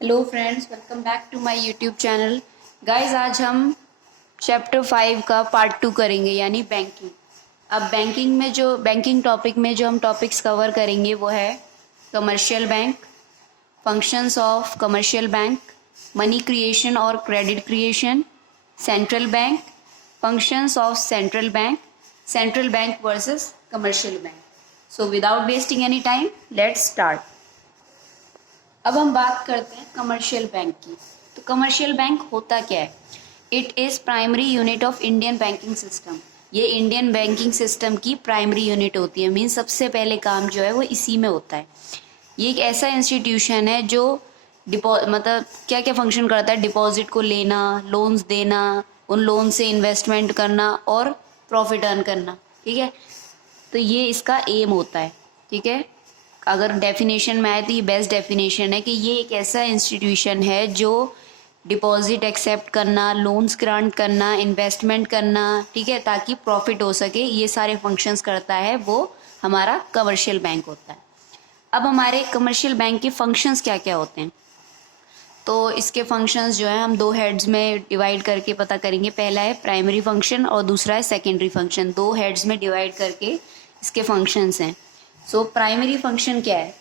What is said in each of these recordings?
Hello friends, welcome back to my YouTube channel. Guys, आज हम chapter 5 का part 2 करेंगे, यानी बैंकिंग। अब बैंकिंग टॉपिक में जो हम टॉपिक्स कवर करेंगे वो है commercial bank, functions of commercial bank, money creation और credit creation, central bank, functions of central bank versus commercial bank. So without wasting any time, let's start. अब हम बात करते हैं कमर्शियल बैंक की। तो कमर्शियल बैंक होता क्या है? It is primary unit of Indian banking system. ये इंडियन बैंकिंग सिस्टम की प्राइमरी यूनिट होती है, मीन्स सबसे पहले काम जो है वो इसी में होता है। ये एक ऐसा इंस्टीट्यूशन है जो मतलब क्या क्या फंक्शन करता है: डिपॉजिट को लेना, लोन्स देना, उन लोन से इन्वेस्टमेंट करना और प्रॉफिट अर्न करना। ठीक है, तो ये इसका एम होता है। ठीक है, अगर डेफिनेशन में आए तो ये बेस्ट डेफिनेशन है कि ये एक ऐसा इंस्टीट्यूशन है जो डिपॉजिट एक्सेप्ट करना, लोन्स ग्रांट करना, इन्वेस्टमेंट करना, ठीक है, ताकि प्रॉफिट हो सके, ये सारे फंक्शंस करता है, वो हमारा कमर्शियल बैंक होता है। अब हमारे कमर्शियल बैंक के फंक्शंस क्या क्या होते हैं? तो इसके फंक्शंस जो है हम दो हेड्स में डिवाइड करके पता करेंगे। पहला है प्राइमरी फंक्शन और दूसरा है सेकेंडरी फंक्शन। दो हेड्स में डिवाइड करके इसके फंक्शंस हैं। सो प्राइमरी फंक्शन क्या है?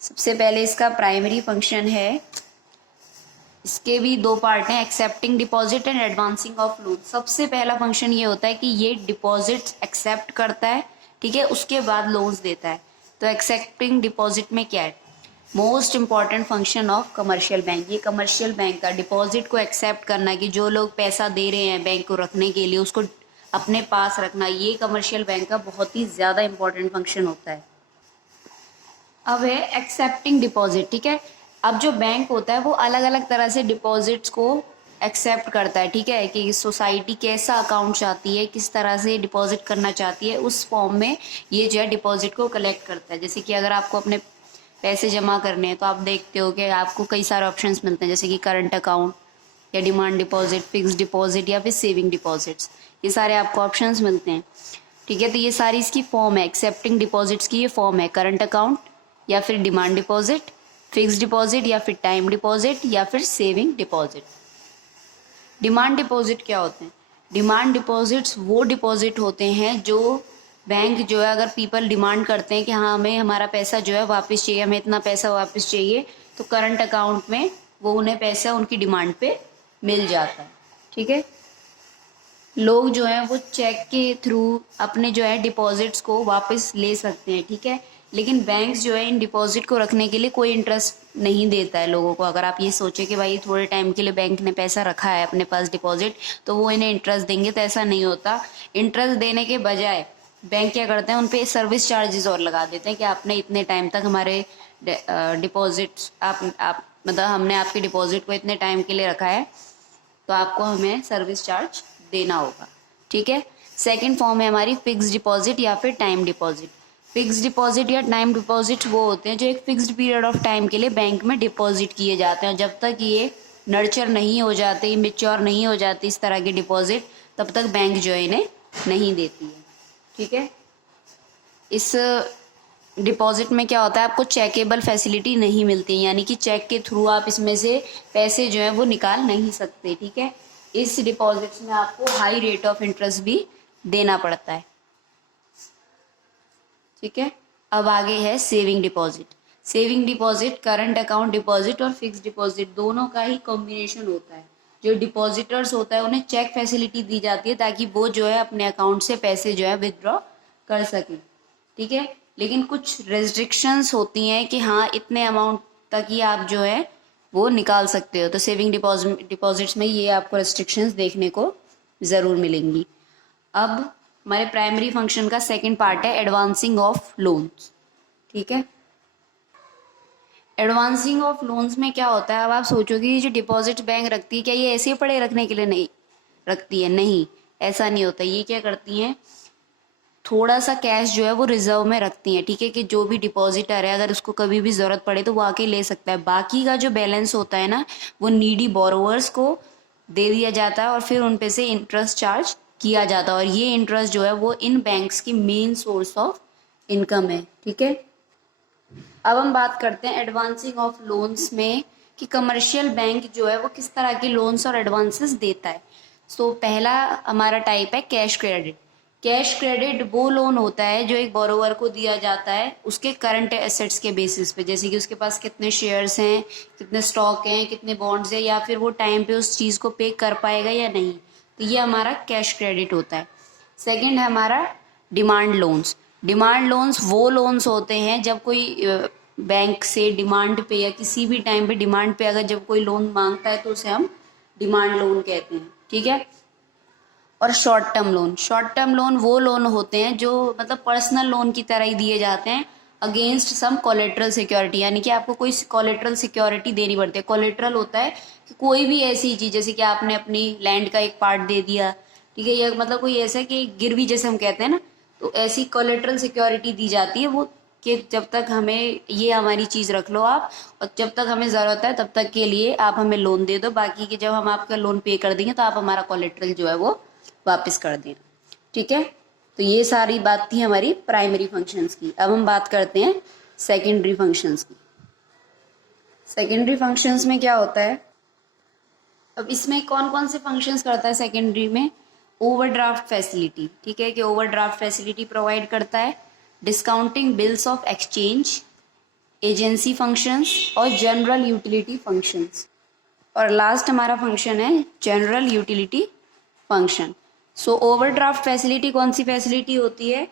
सबसे पहले इसका प्राइमरी फंक्शन है, इसके भी दो पार्ट हैं, accepting deposit and advancing of loan. सबसे पहला फंक्शन ये होता है कि ये डिपॉजिट्स एक्सेप्ट करता है, ठीक है, उसके बाद लोन्स देता है। तो एक्सेप्टिंग डिपॉजिट में क्या है? Most important function of commercial bank. ये कमर्शियल बैंक का डिपॉजिट को एक्सेप्ट करना, कि जो लोग पैसा दे रहे हैं बैंक को रखने के लिए उसको अपने पास रखना, ये कमर्शियल बैंक का बहुत ही ज़्यादा इंपॉर्टेंट फंक्शन होता है। अब है एक्सेप्टिंग डिपॉजिट। ठीक है, अब जो बैंक होता है वो अलग अलग तरह से डिपॉजिट्स को एक्सेप्ट करता है। ठीक है, कि सोसाइटी कैसा अकाउंट चाहती है, किस तरह से डिपॉजिट करना चाहती है, उस फॉर्म में ये जो है डिपॉजिट को कलेक्ट करता है। जैसे कि अगर आपको अपने पैसे जमा करने हैं तो आप देखते हो कि आपको कई सारे ऑप्शंस मिलते हैं, जैसे कि करंट अकाउंट या डिमांड डिपॉजिट, फिक्स डिपॉजिट या फिर सेविंग डिपॉजिट्स, ये सारे आपको ऑप्शंस मिलते हैं। ठीक है, तो ये सारी इसकी फॉर्म है, एक्सेप्टिंग डिपॉजिट्स की ये फॉर्म है, करंट अकाउंट या फिर डिमांड डिपॉजिट, फिक्स डिपॉजिट या फिर टाइम डिपॉजिट या फिर सेविंग डिपॉजिट। डिमांड डिपॉजिट क्या होते हैं? डिमांड डिपॉजिट्स वो डिपॉजिट होते हैं जो बैंक जो है, अगर पीपल डिमांड करते हैं कि हाँ हमें हमारा पैसा जो है वापस चाहिए, हमें इतना पैसा वापस चाहिए, तो करंट अकाउंट में वो उन्हें पैसा उनकी डिमांड पे मिल जाता है। ठीक है, लोग जो हैं वो चेक के थ्रू अपने जो है डिपॉजिट्स को वापस ले सकते हैं। ठीक है, लेकिन बैंक्स जो है इन डिपॉजिट को रखने के लिए कोई इंटरेस्ट नहीं देता है लोगों को। अगर आप ये सोचे कि भाई थोड़े टाइम के लिए बैंक ने पैसा रखा है अपने पास डिपॉजिट, तो वो इन्हें इंटरेस्ट देंगे, तो ऐसा नहीं होता। इंटरेस्ट देने के बजाय बैंक क्या करते हैं, उन पे सर्विस चार्जेस और लगा देते हैं कि आपने इतने टाइम तक हमारे डिपॉजिट्स आप मतलब हमने आपके डिपॉजिट को इतने टाइम के लिए रखा है, तो आपको हमें सर्विस चार्ज देना होगा। ठीक है, सेकंड फॉर्म है हमारी फिक्स डिपॉजिट या फिर टाइम डिपॉजिट। फिक्स डिपॉजिट या टाइम डिपॉजिट वो होते हैं जो एक फिक्स्ड पीरियड ऑफ टाइम के लिए बैंक में डिपॉजिट किए जाते हैं। जब तक ये नर्चर नहीं हो जाते, मेच्योर नहीं हो जाती इस तरह की डिपॉजिट, तब तक बैंक जो है इन्हें नहीं देती है। ठीक है, इस डिपॉजिट में क्या होता है, आपको चेकेबल फैसिलिटी नहीं मिलती, यानी कि चेक के थ्रू आप इसमें से पैसे जो है वो निकाल नहीं सकते। ठीक है, इस डिपॉजिट्स में आपको हाई रेट ऑफ इंटरेस्ट भी देना पड़ता है। ठीक है, अब आगे है saving deposit. Saving deposit current account deposit और फिक्स डिपॉजिट दोनों का ही कॉम्बिनेशन होता है। जो डिपॉजिटर्स होता है उन्हें चेक फैसिलिटी दी जाती है ताकि वो जो है अपने अकाउंट से पैसे जो है विदड्रॉ कर सकें। ठीक है, लेकिन कुछ रेस्ट्रिक्शंस होती हैं कि हाँ इतने अमाउंट तक ही आप जो है वो निकाल सकते हो। तो सेविंग डिपॉजिट्स में ये आपको रेस्ट्रिक्शंस देखने को ज़रूर मिलेंगी। अब हमारे प्राइमरी फंक्शन का सेकंड पार्ट है एडवांसिंग ऑफ लोन्स। ठीक है, एडवांसिंग ऑफ लोन्स में क्या होता है? अब आप सोचोगे ये जो डिपॉजिट बैंक रखती है, क्या ये ऐसे ही पड़े रखने के लिए नहीं रखती है? नहीं, ऐसा नहीं होता। ये क्या करती हैं, थोड़ा सा कैश जो है वो रिजर्व में रखती हैं। ठीक है, कि जो भी डिपॉजिटर है अगर उसको कभी भी ज़रूरत पड़े तो वो आके ले सकता है। बाकी का जो बैलेंस होता है ना, वो नीडी बोरोवर्स को दे दिया जाता है और फिर उन पे से इंटरेस्ट चार्ज किया जाता है, और ये इंटरेस्ट जो है वो इन बैंक्स की मेन सोर्स ऑफ इनकम है। ठीक है, अब हम बात करते हैं एडवांसिंग ऑफ लोन्स में कि कमर्शियल बैंक जो है वो किस तरह के लोन्स और एडवांसेस देता है। सो पहला हमारा टाइप है कैश क्रेडिट। कैश क्रेडिट वो लोन होता है जो एक बोरोवर को दिया जाता है उसके करंट एसेट्स के बेसिस पे, जैसे कि उसके पास कितने शेयर्स हैं, कितने स्टॉक हैं, कितने बॉन्ड्स हैं, या फिर वो टाइम पे उस चीज़ को पे कर पाएगा या नहीं। तो ये हमारा कैश क्रेडिट होता है। सेकंड है हमारा डिमांड लोन्स। डिमांड लोन्स वो लोन्स होते हैं जब कोई बैंक से डिमांड पे या किसी भी टाइम पे डिमांड पे अगर जब कोई लोन मांगता है तो उसे हम डिमांड लोन कहते हैं, ठीक है। और short term loan, short term loan वो लोन होते हैं जो मतलब पर्सनल लोन की तरह ही दिए जाते हैं अगेंस्ट सम कोलेट्रल सिक्योरिटी, यानी कि आपको कोई कोलेट्रल सिक्योरिटी देनी पड़ती है। कोलेट्रल होता है कि कोई भी ऐसी चीज, जैसे कि आपने अपनी लैंड का एक पार्ट दे दिया, ठीक है, या मतलब कोई ऐसा कि गिरवी जैसे हम कहते हैं ना, तो ऐसी कोलेट्रल सिक्योरिटी दी जाती है वो कि जब तक हमें ये हमारी चीज़ रख लो आप, और जब तक हमें ज़रूरत है तब तक के लिए आप हमें लोन दे दो, बाकी कि जब हम आपका लोन पे कर देंगे तो आप हमारा कोलेट्रल जो है वो वापस कर देना, ठीक है। तो ये सारी बात थी हमारी प्राइमरी फंक्शंस की। अब हम बात करते हैं सेकेंडरी फंक्शंस की। सेकेंडरी फंक्शंस में क्या होता है, अब इसमें कौन कौन से फंक्शंस करता है सेकेंडरी में। ओवरड्राफ्ट फैसिलिटी, ठीक है, कि ओवरड्राफ्ट फैसिलिटी प्रोवाइड करता है। Discounting bills of exchange, agency functions और जनरल यूटिलिटी फंक्शंस। और लास्ट हमारा फंक्शन है जनरल यूटिलिटी फंक्शन। सो ओवरड्राफ्ट फैसिलिटी कौन सी फैसिलिटी होती है,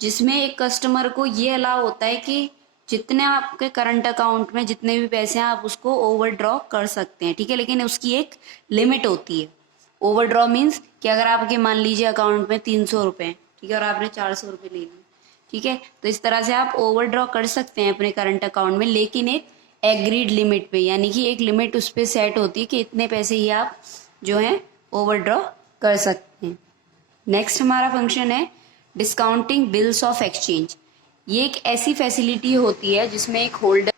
जिसमें एक कस्टमर को ये अलाउ होता है कि जितने आपके करंट अकाउंट में जितने भी पैसे हैं आप उसको ओवरड्रॉ कर सकते हैं, ठीक है, लेकिन उसकी एक लिमिट होती है। ओवरड्रॉ मीन्स कि अगर आपके मान लीजिए अकाउंट में 300 रुपये, ठीक है, और आपने 400 रुपये ले लिए, ठीक है, तो इस तरह से आप ओवरड्रॉ कर सकते हैं अपने करंट अकाउंट में, लेकिन एक एग्रीड लिमिट पे, यानी कि एक लिमिट उस पर सेट होती है कि इतने पैसे ही आप जो है ओवरड्रॉ कर सकते हैं। नेक्स्ट हमारा फंक्शन है डिस्काउंटिंग बिल्स ऑफ एक्सचेंज। ये एक ऐसी फैसिलिटी होती है जिसमें एक होल्डर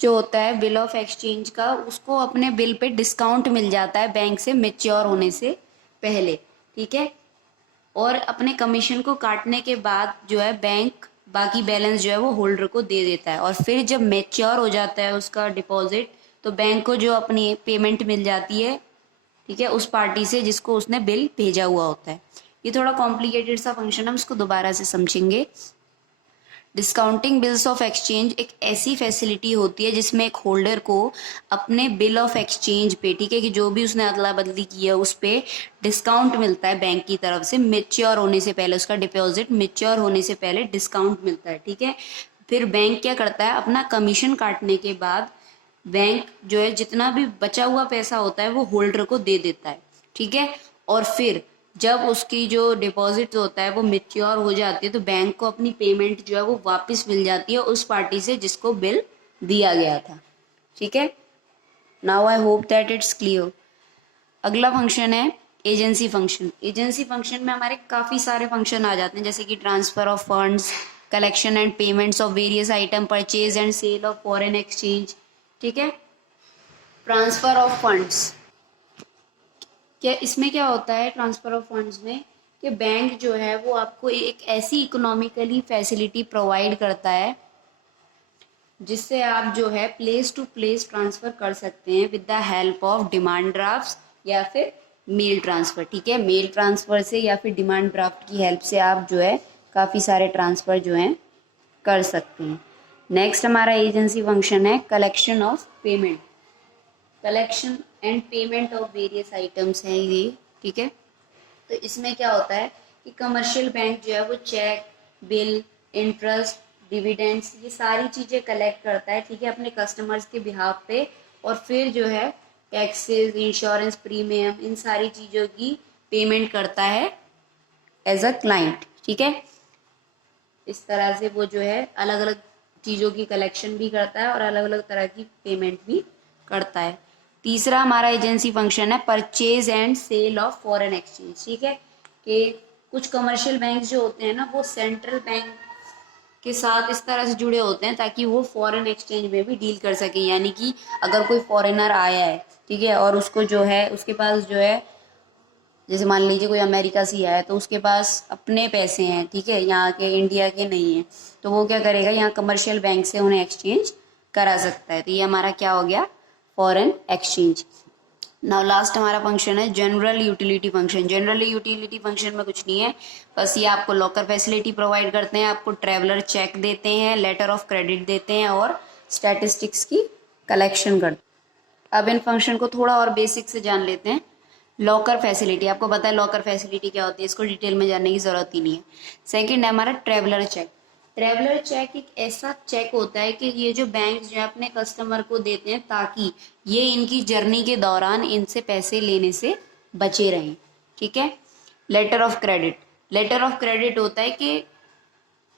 जो होता है बिल ऑफ एक्सचेंज का, उसको अपने बिल पे डिस्काउंट मिल जाता है बैंक से मैच्योर होने से पहले, ठीक है, और अपने कमीशन को काटने के बाद जो है बैंक बाकी बैलेंस जो है वो होल्डर को दे देता है। और फिर जब मैच्योर हो जाता है उसका डिपॉजिट तो बैंक को जो अपनी पेमेंट मिल जाती है, ठीक है, उस पार्टी से जिसको उसने बिल भेजा हुआ होता है। ये थोड़ा कॉम्प्लिकेटेड सा फंक्शन है, उसको दोबारा से समझेंगे। डिस्काउंटिंग बिल्स ऑफ एक्सचेंज एक ऐसी फैसिलिटी होती है जिसमें एक होल्डर को अपने बिल ऑफ एक्सचेंज पे, ठीक है, कि जो भी उसने अदला बदली की है उस पे डिस्काउंट मिलता है बैंक की तरफ से मेच्योर होने से पहले, उसका डिपॉजिट मेच्योर होने से पहले डिस्काउंट मिलता है, ठीक है। फिर बैंक क्या करता है, अपना कमीशन काटने के बाद बैंक जो है जितना भी बचा हुआ पैसा होता है वो होल्डर को दे देता है, ठीक है। और फिर जब उसकी जो डिपॉजिट होता है वो मेच्योर हो जाती है तो बैंक को अपनी पेमेंट जो है वो वापस मिल जाती है उस पार्टी से जिसको बिल दिया गया था, ठीक है। Now I hope that it's clear. अगला फंक्शन है एजेंसी फंक्शन। एजेंसी फंक्शन में हमारे काफ़ी सारे फंक्शन आ जाते हैं, जैसे कि transfer of funds, collection and payments of various item, purchase and sale of foreign exchange, ठीक है। ट्रांसफर ऑफ फंड्स, क्या इसमें क्या होता है ट्रांसफर ऑफ फंड्स में, कि बैंक जो है वो आपको एक ऐसी इकोनॉमिकली फैसिलिटी प्रोवाइड करता है जिससे आप जो है प्लेस टू प्लेस ट्रांसफर कर सकते हैं with the help of demand drafts या फिर मेल ट्रांसफर, ठीक है। मेल ट्रांसफर से या फिर डिमांड ड्राफ्ट की हेल्प से आप जो है काफ़ी सारे ट्रांसफर जो हैं कर सकते हैं। नेक्स्ट हमारा एजेंसी फंक्शन है collection of payment. Collection and payment of various items है ये, ठीक है। तो इसमें क्या होता है कि कमर्शियल बैंक जो है वो चेक, बिल, इंटरेस्ट, डिविडेंड्स, ये सारी चीज़ें कलेक्ट करता है, ठीक है, अपने कस्टमर्स के बिहाफ पे, और फिर जो है टैक्सेस, इंश्योरेंस प्रीमियम, इन सारी चीज़ों की पेमेंट करता है एज अ क्लाइंट, ठीक है। इस तरह से वो जो है अलग अलग चीज़ों की कलेक्शन भी करता है और अलग अलग तरह की पेमेंट भी करता है। तीसरा हमारा एजेंसी फंक्शन है purchase and sale of foreign exchange, ठीक है, कि कुछ कमर्शियल बैंक जो होते हैं ना वो सेंट्रल बैंक के साथ इस तरह से जुड़े होते हैं ताकि वो फॉरेन एक्सचेंज में भी डील कर सके, यानी कि अगर कोई फॉरेनर आया है, ठीक है, और उसको जो है उसके पास जो है जैसे मान लीजिए कोई अमेरिका से आया है तो उसके पास अपने पैसे हैं, ठीक है, यहाँ के इंडिया के नहीं हैं, तो वो क्या करेगा, यहाँ कमर्शियल बैंक से उन्हें एक्सचेंज करा सकता है। तो ये हमारा क्या हो गया, फॉरेन एक्सचेंज। नाउ लास्ट हमारा फंक्शन है general utility function. General utility function में कुछ नहीं है, बस ये आपको लॉकर फैसिलिटी प्रोवाइड करते हैं, आपको ट्रैवलर चेक देते हैं, लेटर ऑफ क्रेडिट देते हैं और स्टैटिस्टिक्स की कलेक्शन करते हैं। अब इन फंक्शन को थोड़ा और बेसिक से जान लेते हैं। लॉकर फैसिलिटी, आपको पता है लॉकर फैसिलिटी क्या होती है, इसको डिटेल में जानने की जरूरत ही नहीं है। सेकेंड है हमारा ट्रैवलर चेक। ट्रैवलर चेक एक ऐसा चेक होता है कि ये जो बैंक जो है अपने कस्टमर को देते हैं ताकि ये इनकी जर्नी के दौरान इनसे पैसे लेने से बचे रहें, ठीक है। Letter of credit, letter of credit होता है कि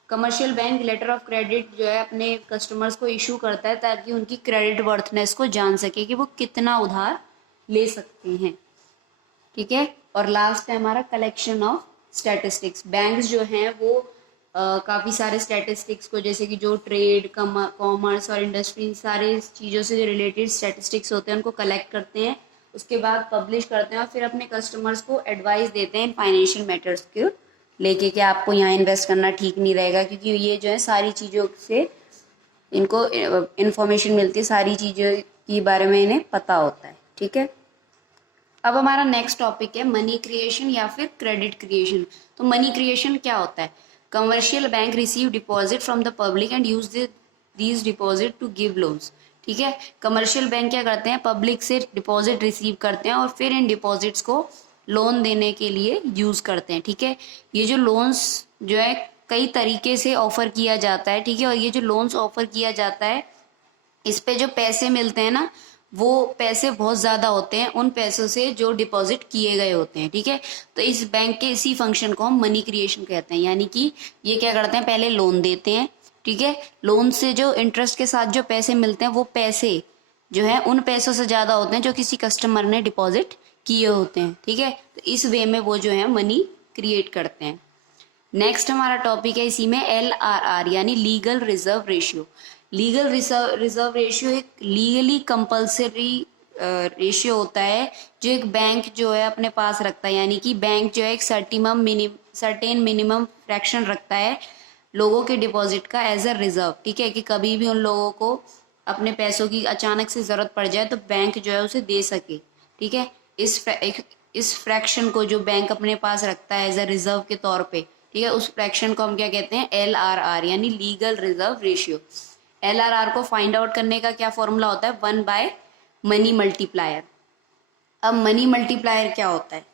commercial bank letter of credit जो है अपने कस्टमर्स को इशू करता है ताकि उनकी क्रेडिट वर्थनेस को जान सके कि वो कितना उधार ले सकते हैं, ठीक है। और लास्ट है हमारा कलेक्शन ऑफ स्टैटिस्टिक्स। बैंक्स जो हैं वो काफ़ी सारे स्टैटिस्टिक्स को, जैसे कि जो ट्रेड, कॉमर्स और इंडस्ट्री, सारे चीज़ों से जो रिलेटेड स्टैटिस्टिक्स होते हैं उनको कलेक्ट करते हैं, उसके बाद पब्लिश करते हैं और फिर अपने कस्टमर्स को एडवाइस देते हैं फाइनेंशियल मैटर्स को लेके कि आपको यहाँ इन्वेस्ट करना ठीक नहीं रहेगा, क्योंकि ये जो है सारी चीज़ों से इनको इंफॉर्मेशन मिलती है, सारी चीज़ों के बारे में इन्हें पता होता है, ठीक है। अब हमारा नेक्स्ट टॉपिक है मनी क्रिएशन या फिर क्रेडिट क्रिएशन। तो मनी क्रिएशन क्या होता है? Commercial bank receive deposit from the public and use these deposit to give loans, ठीक है। कमर्शियल बैंक क्या करते हैं, पब्लिक से डिपॉजिट रिसीव करते हैं और फिर इन डिपॉजिट्स को लोन देने के लिए यूज करते हैं, ठीक है। ये जो लोन्स जो है कई तरीके से ऑफर किया जाता है, ठीक है। और ये जो लोन्स ऑफर किया जाता है इस पे जो पैसे मिलते हैं ना, वो पैसे बहुत ज़्यादा होते हैं उन पैसों से जो डिपॉजिट किए गए होते हैं, ठीक है। तो इस बैंक के इसी फंक्शन को हम मनी क्रिएशन कहते हैं, यानी कि ये क्या करते हैं, पहले लोन देते हैं, ठीक है। लोन से जो इंटरेस्ट के साथ जो पैसे मिलते हैं वो पैसे जो है उन पैसों से ज़्यादा होते हैं जो किसी कस्टमर ने डिपॉजिट किए होते हैं, ठीक है। तो इस वे में वो जो है मनी क्रिएट करते हैं। नेक्स्ट हमारा टॉपिक है इसी में LRR यानी legal reserve ratio. Legal reserve ratio एक लीगली कंपल्सरी रेशियो होता है जो एक बैंक जो है अपने पास रखता है, यानी कि बैंक जो है एक सर्टेन मिनिमम फ्रैक्शन रखता है लोगों के डिपॉजिट का एज अ रिजर्व, ठीक है, कि कभी भी उन लोगों को अपने पैसों की अचानक से ज़रूरत पड़ जाए तो बैंक जो है उसे दे सके, ठीक है। इस फ्रैक्शन को जो बैंक अपने पास रखता है एज अ रिजर्व के तौर पे, ठीक है, उस फ्रैक्शन को हम क्या कहते हैं, LRR यानी लीगल रिजर्व रेशियो। LRR को फाइंड आउट करने का क्या फॉर्मूला होता है, 1 बाय मनी मल्टीप्लायर। अब मनी मल्टीप्लायर क्या होता है,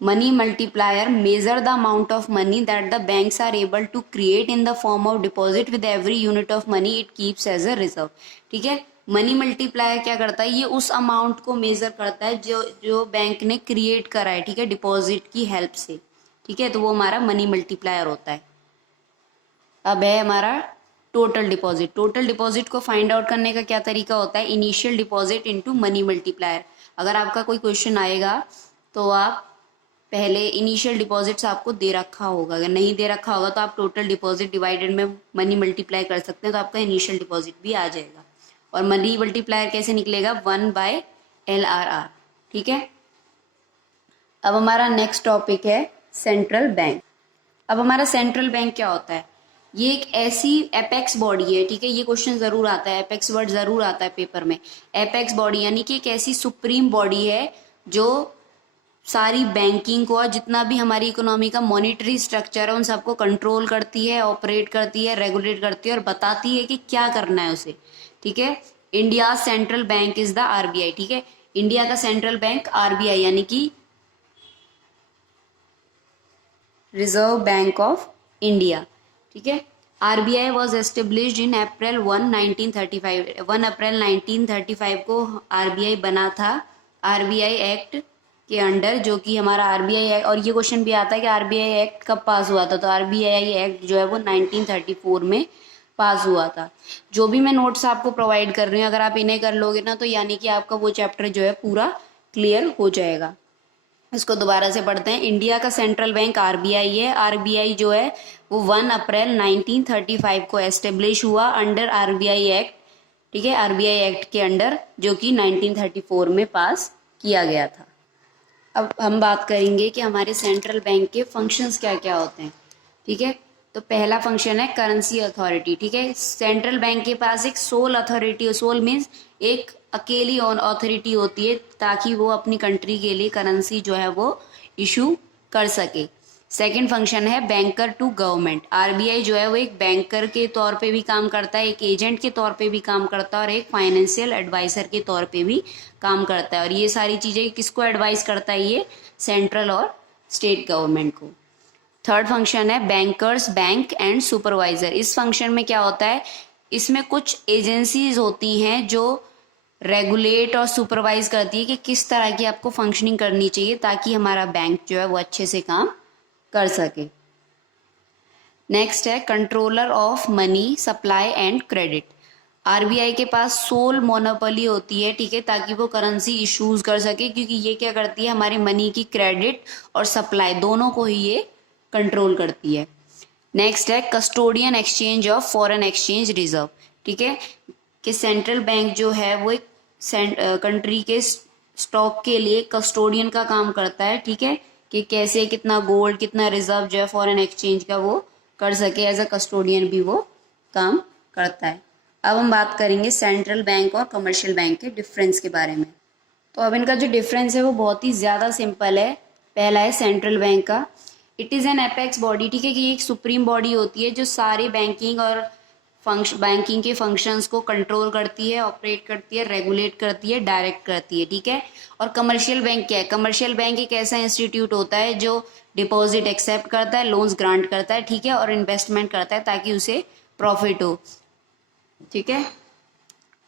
money multiplier measure the amount of money that the banks are able to create in the form of deposit with every unit of money it keeps as a reserve, ठीक है। Money multiplier क्या करता है, ये उस amount को major करता है जो बैंक ने क्रिएट करा है, ठीक है, डिपॉजिट की हेल्प से, ठीक है। तो वो हमारा मनी मल्टीप्लायर होता है। अब है हमारा टोटल डिपॉजिट। टोटल डिपॉजिट को फाइंड आउट करने का क्या तरीका होता है, initial deposit into money multiplier. अगर आपका कोई क्वेश्चन आएगा तो आप पहले इनिशियल डिपॉजिट्स आपको दे रखा होगा, अगर नहीं दे रखा होगा तो आप टोटल डिपॉजिट डिवाइडेड में मनी मल्टीप्लाई कर सकते हैं, तो आपका इनिशियल डिपॉजिट भी आ जाएगा। और मनी मल्टीप्लायर कैसे निकलेगा, 1 बाय LRR, ठीक है। अब हमारा नेक्स्ट टॉपिक है सेंट्रल बैंक। अब हमारा सेंट्रल बैंक क्या होता है, ये एक ऐसी एपेक्स बॉडी है, ठीक है, ये क्वेश्चन जरूर आता है, एपेक्स वर्ड जरूर आता है पेपर में। एपेक्स बॉडी यानी कि एक ऐसी सुप्रीम बॉडी है जो सारी बैंकिंग को और जितना भी हमारी इकोनॉमी का मॉनिटरी स्ट्रक्चर है उन सबको कंट्रोल करती है, ऑपरेट करती है, रेगुलेट करती है और बताती है कि क्या करना है उसे, ठीक है। India central bank is the RBI, ठीक है। इंडिया का सेंट्रल बैंक RBI यानी कि रिजर्व बैंक ऑफ इंडिया, ठीक है। RBI वॉज एस्टेब्लिश्ड इन अप्रैल 1935। 1 अप्रैल 1935 को RBI बना था RBI एक्ट के अंडर, जो कि हमारा RBI एक्ट, और ये क्वेश्चन भी आता है कि RBI एक्ट कब पास हुआ था, तो RBI एक्ट जो है वो 1934 में पास हुआ था। जो भी मैं नोट्स आपको प्रोवाइड कर रही हूँ अगर आप इन्हें कर लोगे ना तो यानी कि आपका वो चैप्टर जो है पूरा क्लियर हो जाएगा। इसको दोबारा से पढ़ते हैं। इंडिया का सेंट्रल बैंक RBI है। RBI जो है वो 1 अप्रैल 1935 को एस्टेब्लिश हुआ अंडर RBI एक्ट, ठीक है, RBI एक्ट के अंडर, जो कि 1934 में पास किया गया था। अब हम बात करेंगे कि हमारे सेंट्रल बैंक के फंक्शंस क्या क्या होते हैं, ठीक है। तो पहला फंक्शन है करेंसी अथॉरिटी, ठीक है। सेंट्रल बैंक के पास एक सोल अथॉरिटी, सोल मीन्स एक अकेली अथॉरिटी होती है ताकि वो अपनी कंट्री के लिए करेंसी जो है वो इशू कर सके। सेकंड फंक्शन है बैंकर टू गवर्नमेंट। आरबीआई जो है वो एक बैंकर के तौर पे भी काम करता है, एक एजेंट के तौर पे भी काम करता है और एक फाइनेंशियल एडवाइजर के तौर पे भी काम करता है। और ये सारी चीज़ें किसको एडवाइस करता है? ये सेंट्रल और स्टेट गवर्नमेंट को। थर्ड फंक्शन है बैंकर्स बैंक एंड सुपरवाइजर। इस फंक्शन में क्या होता है? इसमें कुछ एजेंसीज होती हैं जो रेगुलेट और सुपरवाइज करती है कि किस तरह की आपको फंक्शनिंग करनी चाहिए ताकि हमारा बैंक जो है वो अच्छे से काम कर सके। नेक्स्ट है controller of money supply and credit. RBI के पास सोल मोनोपोली होती है, ठीक है, ताकि वो करेंसी इश्यूज कर सके, क्योंकि ये क्या करती है? हमारे मनी की क्रेडिट और सप्लाई दोनों को ही ये कंट्रोल करती है। नेक्स्ट है custodian exchange of foreign exchange reserve. ठीक है, कि सेंट्रल बैंक जो है वो एक कंट्री के स्टॉक के लिए कस्टोडियन का काम करता है। ठीक है, कि कैसे कितना गोल्ड कितना रिजर्व जो है फॉरेन एक्सचेंज का वो कर सके, एज अ कस्टोडियन भी वो काम करता है। अब हम बात करेंगे सेंट्रल बैंक और कमर्शियल बैंक के डिफरेंस के बारे में। तो अब इनका जो डिफरेंस है वो बहुत ही ज़्यादा सिंपल है। पहला है सेंट्रल बैंक का, it is an apex body. ठीक है, कि एक सुप्रीम बॉडी होती है जो सारे बैंकिंग और बैंकिंग के फंक्शंस को कंट्रोल करती है, ऑपरेट करती है, रेगुलेट करती है, डायरेक्ट करती है। ठीक है, और कमर्शियल बैंक क्या है? कमर्शियल बैंक एक ऐसा इंस्टीट्यूट होता है जो डिपॉजिट एक्सेप्ट करता है, लोन्स ग्रांट करता है, ठीक है, और इन्वेस्टमेंट करता है ताकि उसे प्रॉफिट हो। ठीक है,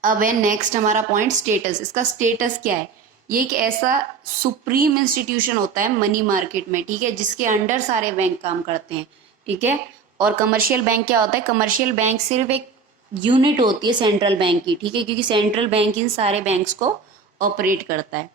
अब है नेक्स्ट हमारा पॉइंट स्टेटस। इसका स्टेटस क्या है? ये एक ऐसा सुप्रीम इंस्टीट्यूशन होता है मनी मार्केट में, ठीक है, जिसके अंडर सारे बैंक काम करते हैं। ठीक है, और कमर्शियल बैंक क्या होता है? कमर्शियल बैंक सिर्फ एक यूनिट होती है सेंट्रल बैंक की, ठीक है, क्योंकि सेंट्रल बैंक इन सारे बैंक्स को ऑपरेट करता है।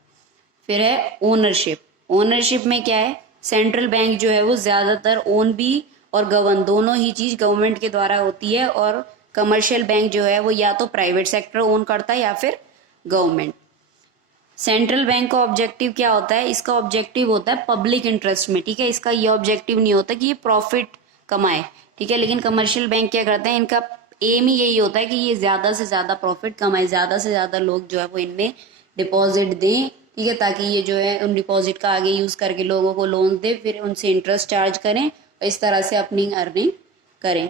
फिर है ओनरशिप। ओनरशिप में क्या है? सेंट्रल बैंक जो है वो ज़्यादातर ओन भी और गवर्न दोनों ही चीज़ गवर्नमेंट के द्वारा होती है, और कमर्शियल बैंक जो है वो या तो प्राइवेट सेक्टर ओन करता है या फिर गवर्नमेंट। सेंट्रल बैंक का ऑब्जेक्टिव क्या होता है? इसका ऑब्जेक्टिव होता है पब्लिक इंटरेस्ट में। ठीक है, इसका ये ऑब्जेक्टिव नहीं होता कि ये प्रॉफिट कमाए। ठीक है, लेकिन कमर्शियल बैंक क्या करते हैं? इनका एम ही यही होता है कि ये ज़्यादा से ज़्यादा प्रॉफिट कमाए, ज़्यादा से ज़्यादा लोग जो है वो इनमें डिपॉजिट दें, ठीक है, ताकि ये जो है उन डिपॉजिट का आगे यूज़ करके लोगों को लोन दे, फिर उनसे इंटरेस्ट चार्ज करें और इस तरह से अपनी अर्निंग करें।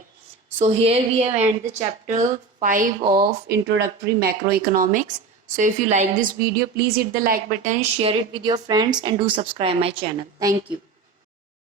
So here we have ended the chapter 5 of introductory macroeconomics. So if you like this video, please hit the like button, share it with your friends and do subscribe my channel. Thank you.